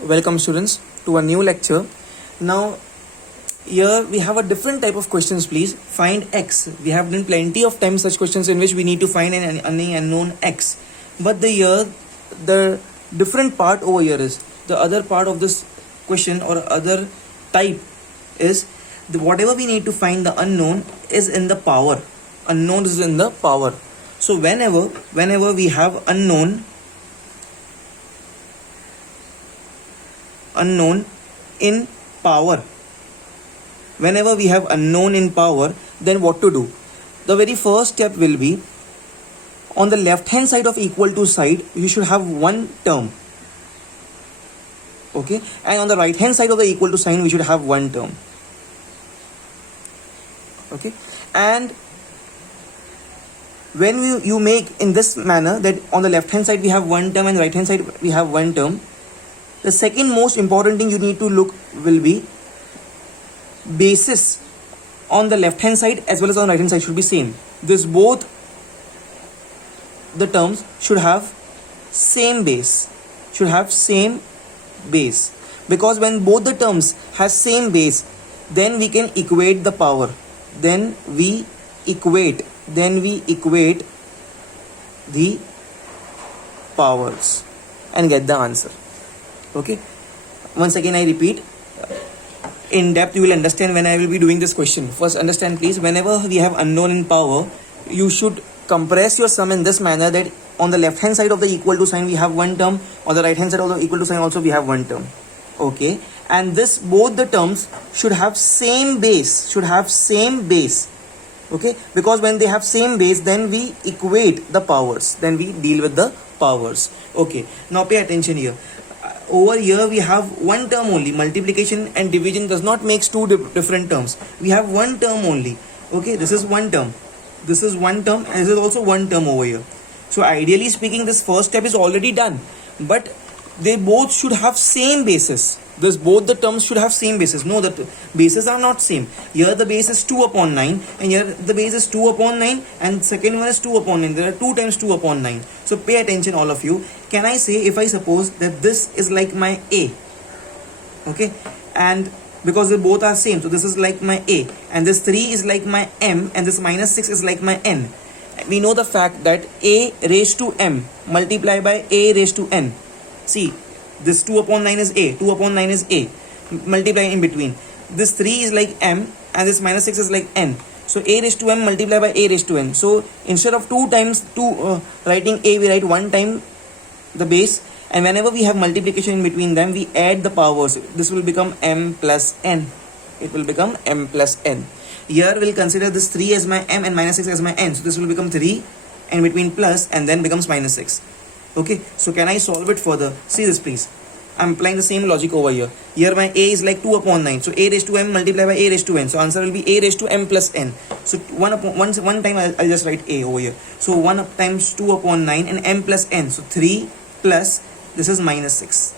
Welcome students to a new lecture. Now here we have a different type of questions. Please find x. We have done plenty of times such questions in which we need to find an unknown x. But the different part over here is the other part of this question or other type is whatever we need to find the unknown is in the power. Unknown is in the power. So whenever we have unknown in power, whenever we have unknown in power, then what to do? The very first step will be on the left hand side of equal to side you should have one term, okay, and on the right hand side of the equal to sign we should have one term, okay. And when you make in this manner that on the left hand side we have one term and right hand side we have one term, the second most important thing you need to look will be basis on the left hand side as well as on the right hand side should be same. This both the terms should have same base, because when both the terms have same base, then we can equate the power, then we equate the powers and get the answer. Okay, once again I repeat, in depth you will understand when I will be doing this question. First understand please, whenever we have unknown in power, you should compress your sum in this manner that on the left hand side of the equal to sign we have one term, on the right hand side of the equal to sign also we have one term, okay. And this both the terms should have same base, okay, because when they have same base then we equate the powers, then we deal with the powers, okay. Now pay attention here. Over here we have one term only. Multiplication and division does not make two different terms. We have one term only, okay. This is one term, and this is also one term over here. So ideally speaking, this first step is already done, but they both should have same basis. Both the terms should have same basis. No, the bases are not same. Here the base is 2 upon 9 and here the base is 2 upon 9 and second one is 2 upon 9. There are 2 times 2 upon 9. So pay attention all of you. Can I say, if I suppose that this is like my A, okay, and because they both are same, so this is like my A and this 3 is like my M and this minus 6 is like my N. We know the fact that A raised to M multiply by A raised to N. See, this 2 upon 9 is A, 2 upon 9 is A, multiply in between. This 3 is like M and this minus 6 is like N. So A raised to M multiply by A raised to N. So instead of writing A, we write one time the base, and whenever we have multiplication in between them, we add the powers. This will become M plus N. It will become M plus N. Here we'll consider this 3 as my M and minus 6 as my N. So this will become 3 and between plus and then becomes minus 6. Okay, so can I solve it further? See this please. I'm applying the same logic over here. Here my A is like 2 upon 9. So A raised to M multiply by A raised to N. So answer will be A raised to M plus N. So one time I'll just write A over here. So 1 times 2 upon 9 and M plus N. So 3 plus this is minus 6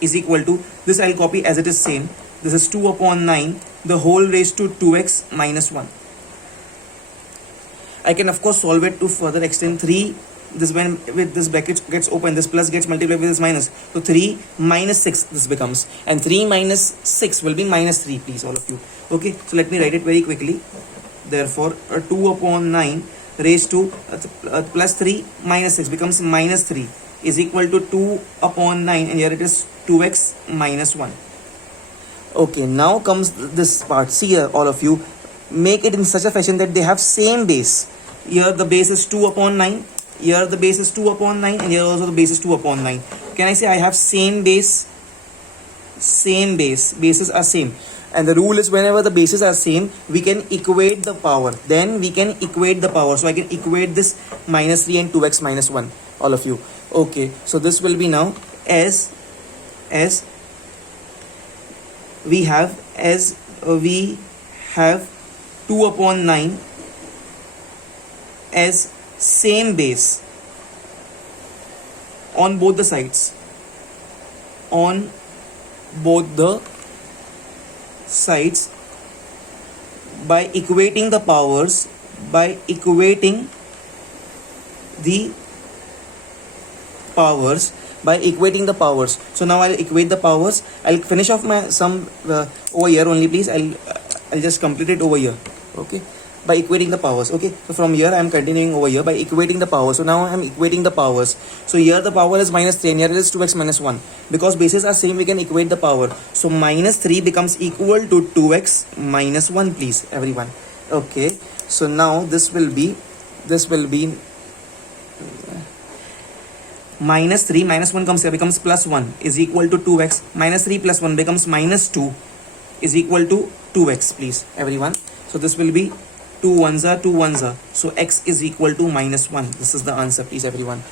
is equal to, this I'll copy as it is same. This is 2 upon 9 the whole raised to 2x minus 1. I can of course solve it to further extend 3. This when with this bracket gets open, this plus gets multiplied with this minus. So 3 minus 6 this becomes, and 3 minus 6 will be minus 3, please all of you. Okay, so let me write it very quickly. Therefore 2 upon 9 raised to plus 3 minus 6 becomes minus 3 is equal to 2 upon 9, and here it is 2x minus 1. Okay, now comes this part. See here all of you, make it in such a fashion that they have same base. Here the base is 2 upon 9, here the base is 2 upon 9, and here also the base is 2 upon 9. Can I say I have same base? Bases are same. And the rule is whenever the bases are same, we can equate the power. Then we can equate the power. So I can equate this minus 3 and 2x minus 1. All of you. Okay. So this will be now as we have 2 upon 9 as same base on both the sides, by equating the powers, by equating the powers. So now I'll equate the powers. I'll finish off my sum over here only, please. I'll just complete it over here. Okay, by equating the powers. Okay, so from here I'm continuing over here by equating the powers. So now I'm equating the powers. So here the power is minus 3 and here it is 2x minus 1. Because bases are same, we can equate the power. So minus 3 becomes equal to 2x minus 1, please everyone. Okay, so now this will be minus 3 minus 1 comes here, becomes plus 1 is equal to 2x. Minus 3 plus 1 becomes minus 2 is equal to 2x, please everyone. So this will be 2 ones are 2 ones are. So x is equal to minus 1. This is the answer, please everyone.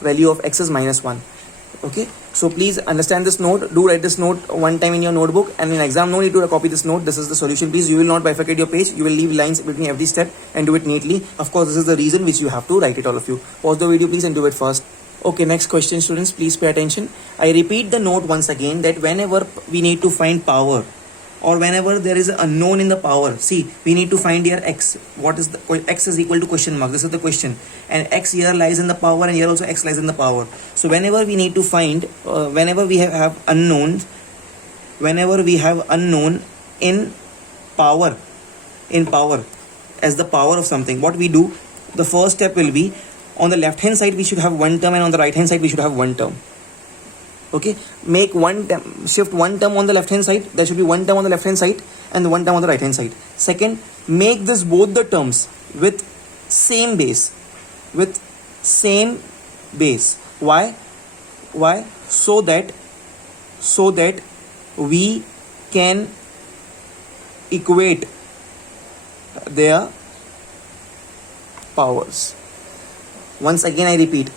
Value of x is minus 1. Okay, so please understand this note. Do write this note one time in your notebook, and in exam no need to copy this note. This is the solution, please. You will not bifurcate your page. You will leave lines between every step and do it neatly. Of course, this is the reason which you have to write it, all of you. Pause the video please and do it fast. Okay, next question students, please pay attention. I repeat the note once again that whenever we need to find power or whenever there is an unknown in the power, see, we need to find here x. What is the x is equal to question mark. This is the question, and x here lies in the power and here also x lies in the power. So whenever we need to find whenever we have unknown in power as the power of something, what we do, the first step will be on the left hand side we should have one term and on the right hand side we should have one term. Okay, make one term, shift one term on the left hand side. There should be one term on the left hand side and one term on the right hand side. Second, make this both the terms with same base. Why? So that we can equate their powers. Once again I repeat,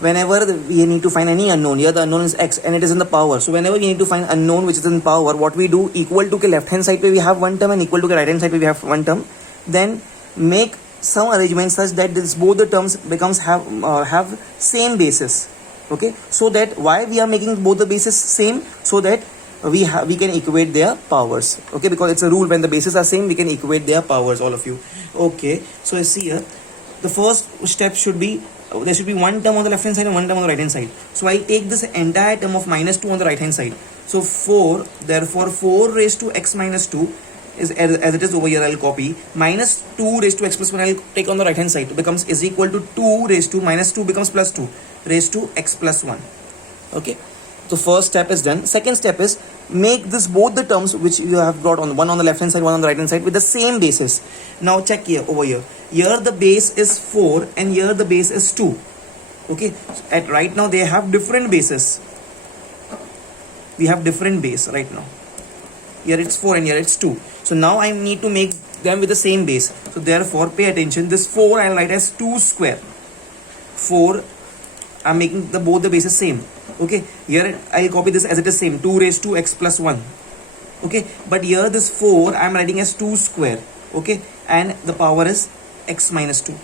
whenever we need to find any unknown, here the unknown is x and it is in the power. So whenever we need to find unknown which is in power, what we do, equal to left hand side we have one term and equal to right hand side we have one term. Then make some arrangement such that this both the terms becomes have same basis. Okay, so that why we are making both the bases same, so that we can equate their powers. Okay, because it's a rule, when the bases are same we can equate their powers, all of you. Okay, so I see here the first step should be, there should be one term on the left hand side and one term on the right hand side. So I'll take this entire term of minus 2 on the right hand side. So 4, therefore 4 raised to x minus 2 is as it is over here. I'll copy minus 2 raised to x plus 1. I'll take on the right hand side. It becomes is equal to 2 raised to minus 2 becomes plus 2 raised to x plus 1. Okay, so first step is done. Second step is make this both the terms which you have got on one on the left hand side, one on the right hand side with the same basis. Now check here over here. Here the base is 4 and here the base is 2. Okay, at right now they have different bases. We have different base right now. Here it's 4 and here it's 2. So now I need to make them with the same base. So therefore pay attention. This 4 I'll write as 2 square. 4, I'm making both the bases same. Okay, here I'll copy this as it is same, 2 raised to x plus 1. Okay, but here this 4 I'm writing as 2 square. Okay, and the power is x minus 2.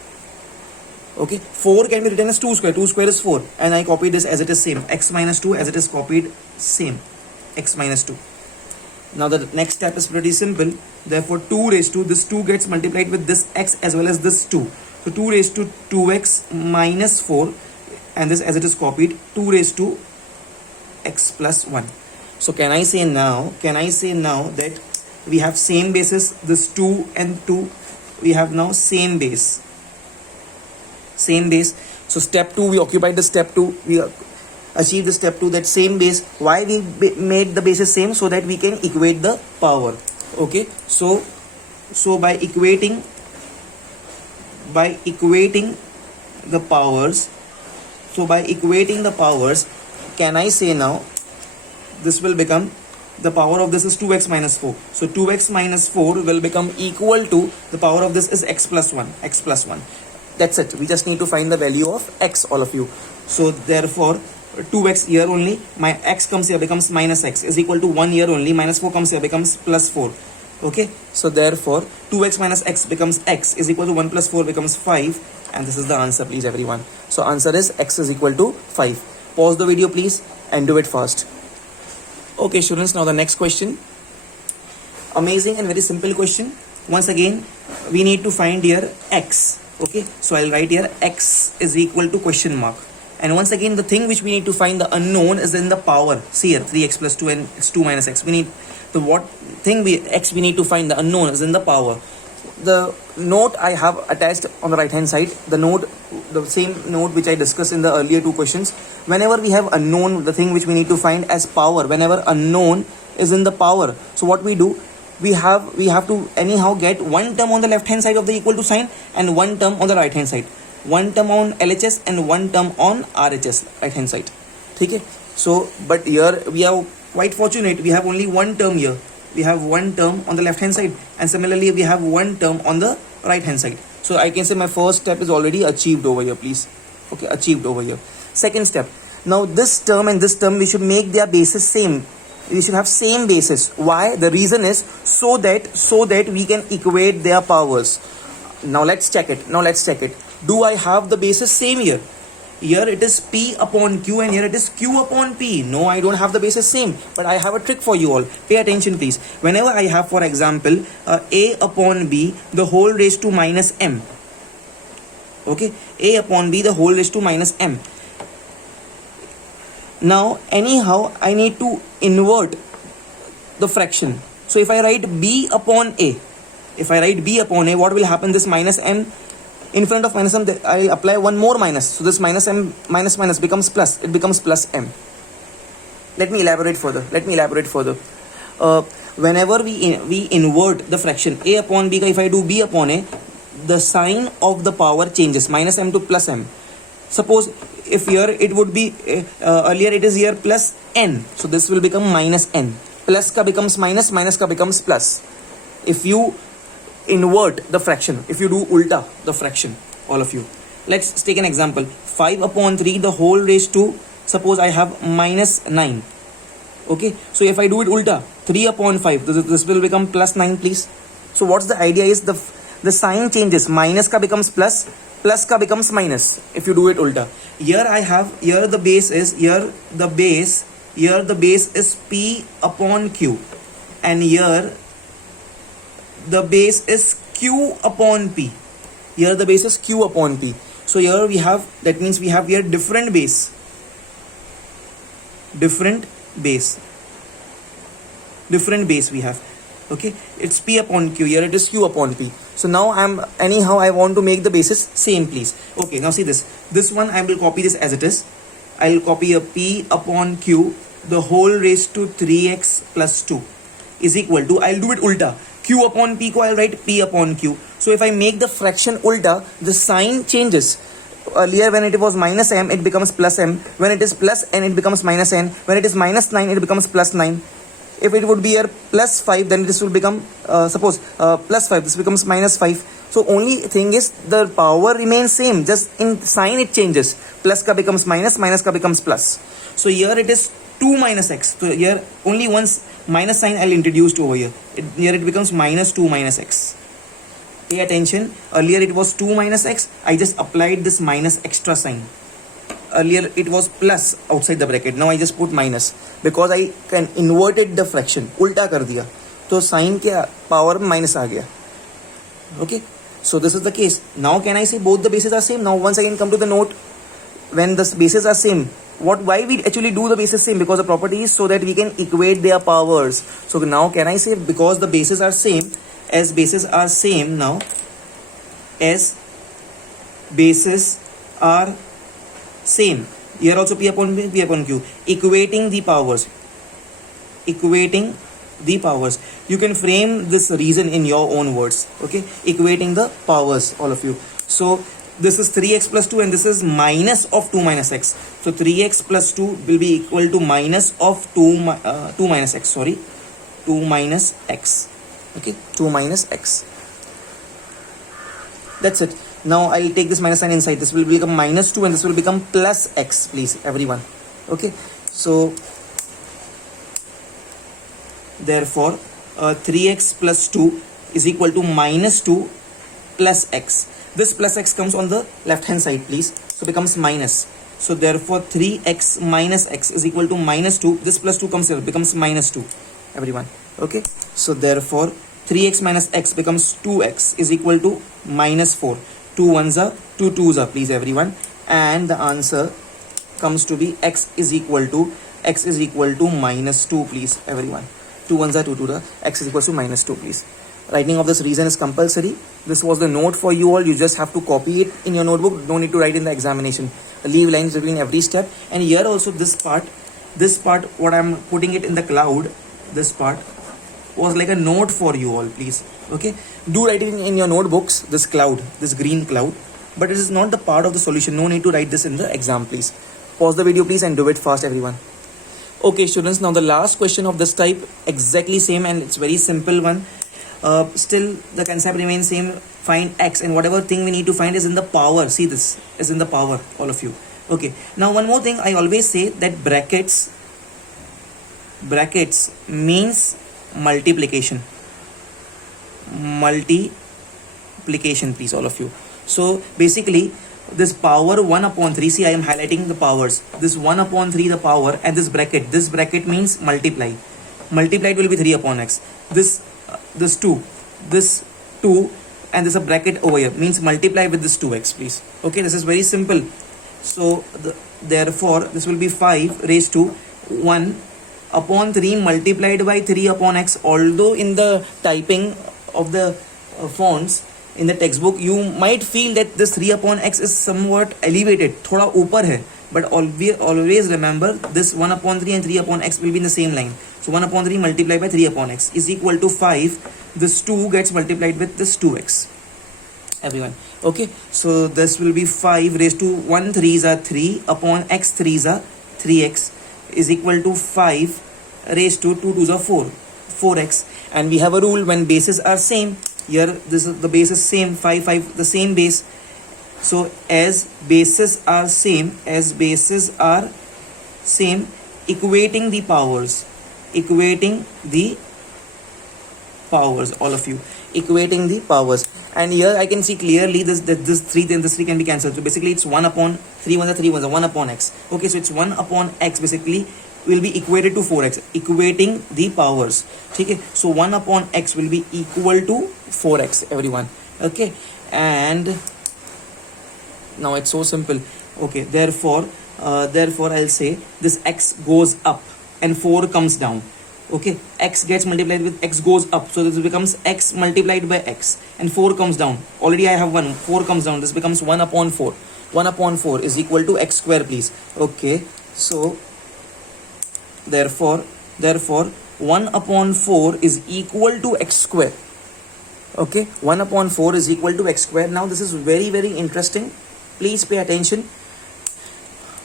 Okay, 4 can be written as 2 square. 2 square is 4, and I copied this as it is same, x minus 2 as it is copied same, x minus 2. Now the next step is pretty simple. Therefore 2 raised to, this 2 gets multiplied with this x as well as this 2. So 2 raised to 2x minus 4, and this as it is copied 2 raised to x plus 1. So can I say now that we have same basis, this 2 and 2, we have now same base. So step 2, we occupied the step 2, we achieved the step 2, that same base. Why we made the bases same? So that we can equate the power. Okay, so by equating the powers, can I say now this will become, the power of this is 2x minus 4. So 2x minus 4 will become equal to, the power of this is x plus 1. That's it. We just need to find the value of x, all of you. So therefore 2x here only, my x comes here becomes minus x is equal to 1 here only, minus 4 comes here becomes plus 4. Okay, so therefore 2x minus x becomes x is equal to 1 plus 4 becomes 5, and this is the answer, please everyone. So answer is x is equal to 5. Pause the video please and do it fast. Okay students, now the next question. Amazing and very simple question. Once again we need to find here x. Okay, so I'll write here x is equal to question mark, And once again, the thing which we need to find, the unknown, is in the power. See here, 3x plus 2 and it's 2 minus x. We need the what thing we need to find, the unknown, is in the power. The note I have attached on the right hand side, the same note which I discussed in the earlier two questions. Whenever we have unknown, the thing which we need to find as power, whenever unknown is in the power, so what we do, we have to anyhow get one term on the left hand side of the equal to sign and one term on the right hand side, one term on LHS and one term on RHS right hand side. Okay, so but here we are quite fortunate, we have only one term here. We have one term on the left hand side, and similarly we have one term on the right hand side. So I can say my first step is already achieved over here, please. Okay, achieved over here. Second step, now this term and this term, we should make their bases same. We should have same basis. Why? The reason is so that we can equate their powers. Now let's check it. Do I have the basis same here? Here it is P upon Q and here it is Q upon P. No, I don't have the basis same. But I have a trick for you all. Pay attention please. Whenever I have, for example, A upon B the whole raised to minus M. Okay, A upon B the whole raised to minus M. Now anyhow I need to invert the fraction. So if I write B upon A, what will happen? This minus M, in front of minus M, I apply one more minus. So this minus M minus minus becomes plus. It becomes plus M. Let me elaborate further. Whenever we invert the fraction A upon B, if I do B upon A, the sign of the power changes. Minus M to plus M. Suppose if here it would be earlier it is here plus N. So this will become minus N. Plus ka becomes minus, minus ka becomes plus. If you invert the fraction, if you do ulta the fraction, all of you, let's take an example. 5 upon 3 the whole raised to, suppose I have minus 9. Okay, so if I do it ulta, 3 upon 5, this will become plus 9 please. So what's the idea is the sign changes. Minus ka becomes plus, plus ka becomes minus if you do it ulta. Here I have, here the base is P upon Q, and here the base is Q upon P. Here the base is Q upon P. So here we have, that means we have here different base we have. Okay, it's P upon Q, here it is Q upon P. So now I want to make the bases same please. Okay, now see this one I will copy this as it is. I will copy a P upon Q the whole raised to 3x plus 2 is equal to, I'll do it ulta, Q upon P ko I'll write P upon Q. So if I make the fraction ulta, the sign changes. Earlier when it was minus M, it becomes plus M. When it is plus N, it becomes minus N. When it is minus 9, it becomes plus 9. If it would be here plus 5, then this will become, plus 5, this becomes minus 5. So only thing is the power remains same, just in sign it changes. Plus ka becomes minus, minus ka becomes plus. So here it is 2 minus x. So here only once minus sign I'll introduce over here. Here it becomes minus 2 minus x. Pay attention. Earlier it was 2 minus x. I just applied this minus extra sign. Earlier it was plus outside the bracket. Now I just put minus because I can inverted the fraction. Ulta kar diya. So sign ke power minus aa gaya. Okay. So this is the case. Now can I say both the bases are same? Now once again come to the note. When the bases are same, why we actually do the bases same? Because the property is so that we can equate their powers. So now can I say, because the bases are same, as bases are same now, as bases are same, here also P upon P upon Q, equating the powers. You can frame this reason in your own words. Okay, equating the powers, all of you. So this is 3x plus 2 and this is minus of 2 minus x. So 3x plus 2 will be equal to minus of 2 minus x. Sorry, 2 minus x. Okay, 2 minus x. That's it. Now I'll take this minus sign inside. This will become minus 2 and this will become plus x, please, everyone. Okay, so therefore 3x plus 2 is equal to minus 2 plus x. This plus x comes on the left hand side, please. So becomes minus. So therefore 3x minus x is equal to minus 2. This plus 2 comes here, becomes minus 2, everyone. Okay, so therefore 3x minus x becomes 2x is equal to minus 4. 2 ones are 2 twos are, please, everyone. And the answer comes to be x is equal to minus 2, please everyone. 2 ones are 2 to the x is equal to minus 2, please. Writing of this reason is compulsory. This was the note for you all. You just have to copy it in your notebook. No need to write in the examination. Leave lines between every step. And here also this part what I'm putting it in the cloud, this part was like a note for you all, please. Okay, do write it in your notebooks, this cloud, this green cloud, but it is not the part of the solution. No need to write this in the exam, please. Pause the video, please, and do it fast, everyone. Okay, students, now the last question of this type, exactly same, and it's very simple one. Still the concept remains same. Find x, and whatever thing we need to find is in the power. See, this is in the power, all of you. Okay, now one more thing, I always say that brackets means multiplication, please, all of you. So basically this power 1 upon 3, see I am highlighting the powers, this 1 upon 3 the power, and this bracket means multiply. Multiplied will be 3 upon x. This 2, and there's a bracket over here, means multiply with this 2x, please. Okay, this is very simple. So therefore this will be 5 raised to 1 upon 3 multiplied by 3 upon x. Although in the typing of the fonts in the textbook you might feel that this 3 upon x is somewhat elevated, thoda upar hai, but always remember this 1 upon 3 and 3 upon x will be in the same line. So 1 upon 3 multiplied by 3 upon x is equal to 5. This 2 gets multiplied with this 2x, everyone. Okay, so this will be 5 raised to 1 3s are 3 upon x 3s are 3x is equal to 5 raised to 2 2s are 4x. And we have a rule, when bases are same, here this is the base is same, 5 the same base. So as bases are same, equating the powers, all of you, equating the powers. And here I can see clearly this 3, then this 3 can be cancelled. So basically it's 1 upon 3 1 1 upon x. Okay, so it's 1 upon x basically will be equated to 4x, equating the powers. Okay, so 1 upon x will be equal to 4x, everyone. Okay, and now it's so simple. Okay, therefore I'll say this x goes up and 4 comes down. Okay, x gets multiplied with x goes up, so this becomes x multiplied by x, and 4 comes down. Already I have 1, 4 comes down, this becomes 1 upon 4. 1 upon 4 is equal to x square, please. Okay, so therefore 1 upon 4 is equal to x square. Okay, 1 upon 4 is equal to x square. Now this is very interesting, please pay attention.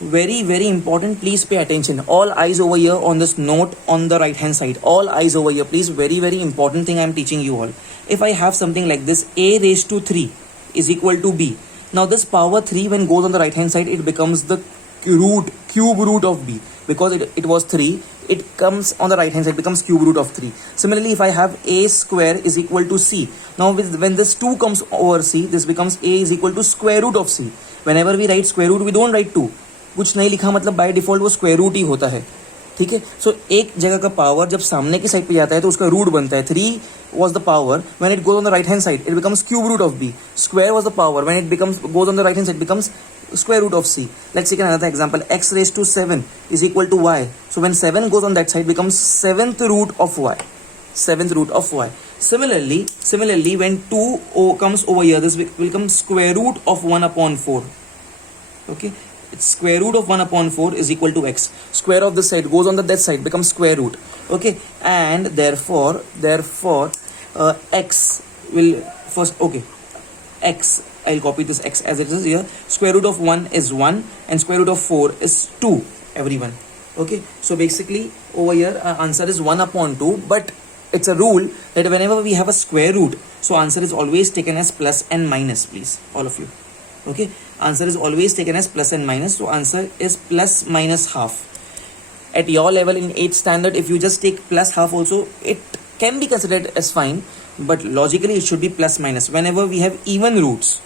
Very important, please pay attention. All eyes over here on this note on the right hand side, all eyes over here, please. Very important thing I am teaching you all. If I have something like this, a raised to 3 is equal to b. Now this power 3 when goes on the right hand side, it becomes the cube root of b, because it was 3, it comes on the right hand side, becomes cube root of 3. Similarly, if I have a square is equal to c, now when this 2 comes over c, this becomes a is equal to square root of c. Whenever we write square root, we don't write 2, कुछ नहीं लिखा, मतलब by default वो square root ही होता है. ठीक है, सो एक जगह का पावर जब सामने की साइड पे जाता है तो उसका रूट बनता है. 3 was the power, when it goes on the right hand side it becomes cube root of b. Square was the power, when it goes on the right hand side it becomes square root of c. Let's take another example. X raised to 7 is equal to y. So when 7 goes on that side becomes 7th root of y. Similarly, when 2 comes over here, this will become square root of 1 upon 4. Okay, it's square root of 1 upon 4 is equal to x. Square of this side goes on that side, becomes square root. Okay, and therefore x will first, okay, x, I'll copy this x as it is here. Square root of 1 is 1 and square root of 4 is 2, everyone. Okay, so basically over here answer is 1 upon 2, but it's a rule that whenever we have a square root, so answer is always taken as plus and minus, please, all of you. Okay, answer is always taken as plus and minus, so answer is plus minus half. At your level in 8th standard, if you just take plus half also, it can be considered as fine, but logically it should be plus minus. Whenever we have even roots,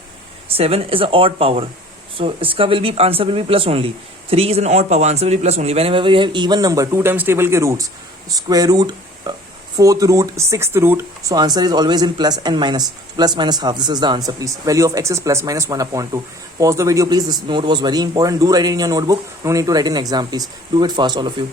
7 is an odd power, so iska will be, answer will be plus only. 3 is an odd power, answer will be plus only. Whenever we have even number, 2 times table ke roots, square root fourth root, sixth root. So answer is always in plus and minus. Plus minus half. This is the answer, please. Value of x is plus minus 1 upon 2. Pause the video, please. This note was very important. Do write it in your notebook. No need to write in exam, please. Do it fast, all of you.